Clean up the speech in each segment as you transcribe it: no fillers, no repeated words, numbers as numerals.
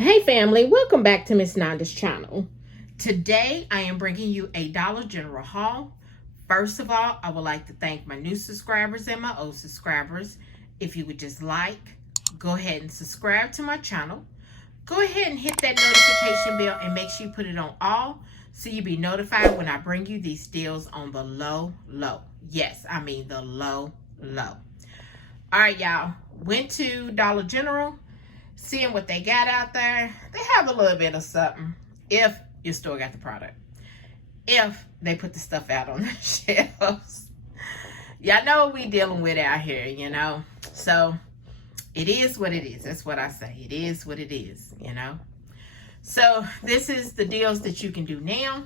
Hey family, welcome back to Miss Nanda's channel. Today I am bringing you a Dollar General haul. First of all, I would like to thank my new subscribers and my old subscribers. If you would just go ahead and subscribe to my channel. Go ahead and hit that notification bell and make sure you put it on all so you'll be notified when I bring you these deals on the low. Yes, I mean the low. All right, y'all. Went to Dollar General. Seeing what they got out there. They have a little bit of something if your store got the product. If they put the stuff out on the shelves. Y'all know what we dealing with out here, you know. So it is what it is. That's what I say. It is what it is, you know. So this is the deals that you can do now.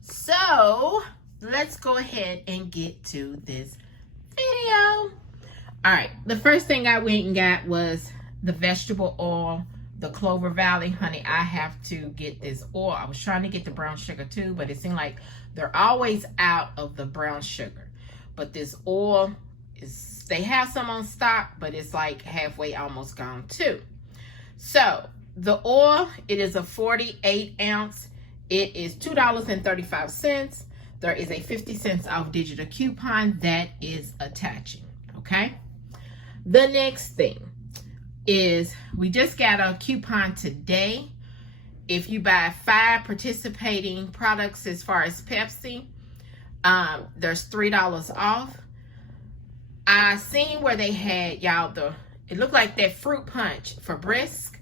So let's go ahead and get to this video. All right. The first thing I went and got was the vegetable oil, the Clover Valley. Honey, I have to get this oil. I was trying to get the brown sugar too, but it seemed like they're always out of the brown sugar. But this oil is, they have some on stock, but it's like halfway almost gone too. So the oil, it is a 48 ounce. It is $2.35. There is a 50 cents off digital coupon that is attaching, okay? The next thing is we just got a coupon today. If you buy 5 participating products as far as Pepsi, there's $3 off. I seen where they had, y'all, it looked like that fruit punch for Brisk.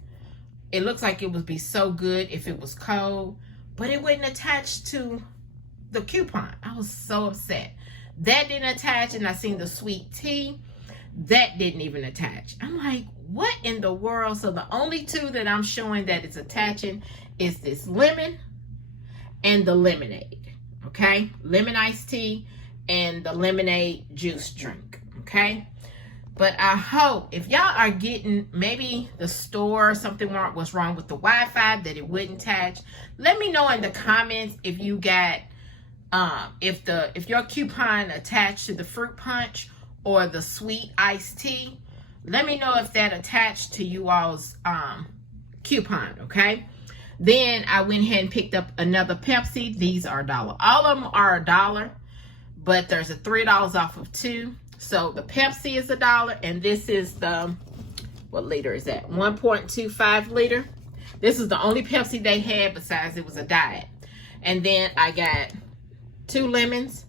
It looks like it would be so good if it was cold, but it wouldn't attach to the coupon. I was so upset. That didn't attach, and I seen the sweet tea. That didn't even attach. I'm like, what in the world? So the only two that I'm showing that it's attaching is this lemon and the lemonade, okay? Lemon iced tea and the lemonade juice drink, okay? But I hope if y'all are getting, maybe the store or something was wrong with the Wi-Fi that it wouldn't attach. Let me know in the comments if you got, if your coupon attached to the fruit punch or the sweet iced tea. Let me know if that attached to you all's coupon, okay? Then I went ahead and picked up another Pepsi. These are $1. All of them are $1, but there's a $3 off of 2. So the Pepsi is $1, and this is the, what liter is that? 1.25 liter. This is the only Pepsi they had besides it was a diet. And then I got 2 lemons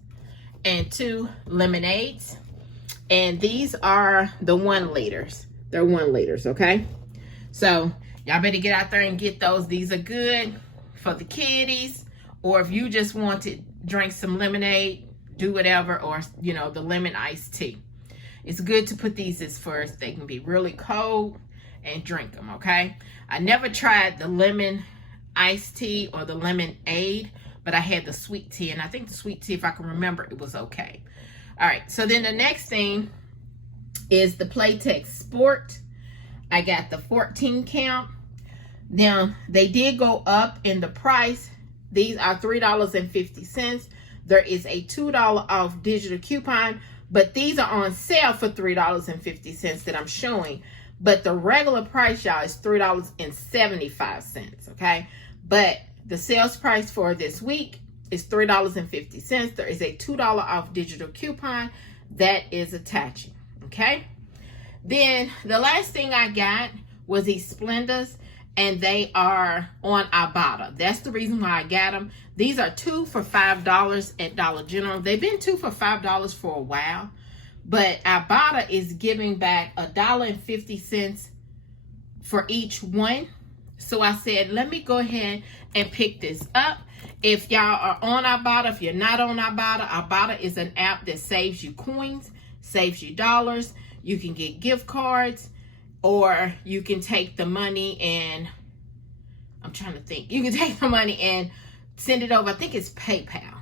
and 2 lemonades. And these are the 1 liters. They're 1 liters, okay? So y'all better get out there and get those. These are good for the kiddies, or if you just want to drink some lemonade, do whatever, or you know, the lemon iced tea. It's good to put these as first. They can be really cold and drink them, okay? I never tried the lemon iced tea or the lemonade, but I had the sweet tea, and I think the sweet tea, if I can remember, it was okay. All right, so then the next thing is the Playtex Sport. I got the 14 count. Now, they did go up in the price. These are $3.50. There is a $2 off digital coupon, but these are on sale for $3.50 that I'm showing. But the regular price, y'all, is $3.75, okay? But the sales price for this week is $3.50. There is a $2 off digital coupon that is attaching, okay? Then the last thing I got was these Splendors, and they are on Ibotta. That's the reason why I got them. These are 2 for $5 at Dollar General. They've been 2 for $5 for a while, but Ibotta is giving back $1.50 for each one. So I said, let me go ahead and pick this up. If y'all are on Ibotta, if you're not on Ibotta, Ibotta is an app that saves you coins, saves you dollars. You can get gift cards, or you can take the money and, I'm trying to think. You can take the money and send it over. I think it's PayPal,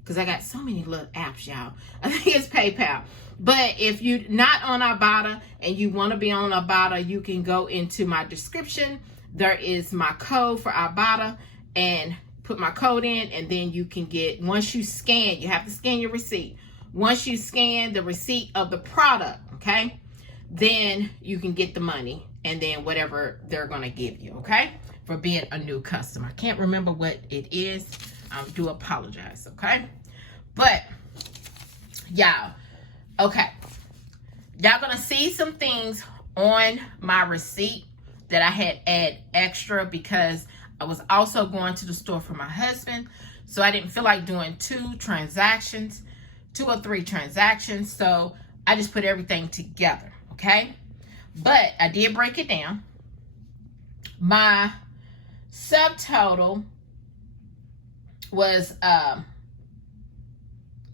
because I got so many little apps, y'all. I think it's PayPal. But if you're not on Ibotta and you want to be on Ibotta, you can go into my description. There is my code for Ibotta, and put my code in, and then you can get, once you scan, you have to scan your receipt. Once you scan the receipt of the product, okay, then you can get the money and then whatever they're going to give you, okay, for being a new customer. I can't remember what it is. I do apologize, okay? But, y'all, okay, y'all going to see some things on my receipt that I had add extra because I was also going to the store for my husband. So I didn't feel like doing 2 or 3 transactions. So I just put everything together, okay? But I did break it down. My subtotal was,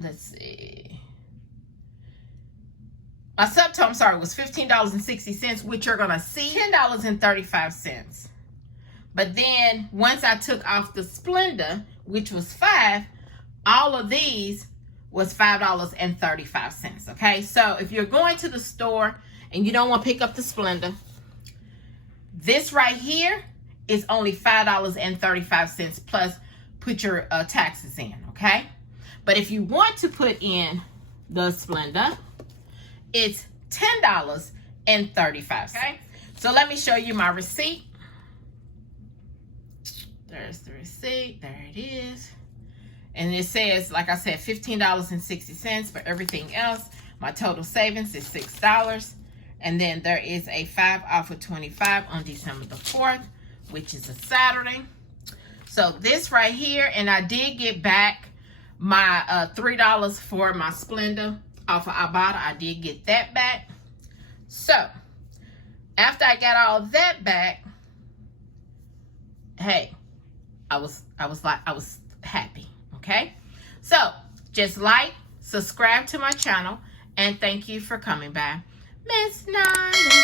let's see. My subtotal, I'm sorry, was $15.60, which you're going to see $10.35. But then once I took off the Splenda, which was $5, all of these was $5.35, okay? So if you're going to the store and you don't want to pick up the Splenda, this right here is only $5.35 plus put your taxes in, okay? But if you want to put in the Splenda, it's $10.35, okay? So let me show you my receipt. There's the receipt. There it is. And it says, like I said, $15.60 for everything else. My total savings is $6. And then there is a 5 off of 25 on December the 4th, which is a Saturday. So this right here, and I did get back my $3 for my Splenda off of Ibotta. I did get that back. So after I got all that back, hey, I was happy, okay? So just like, subscribe to my channel, and thank you for coming by. Miss Nine.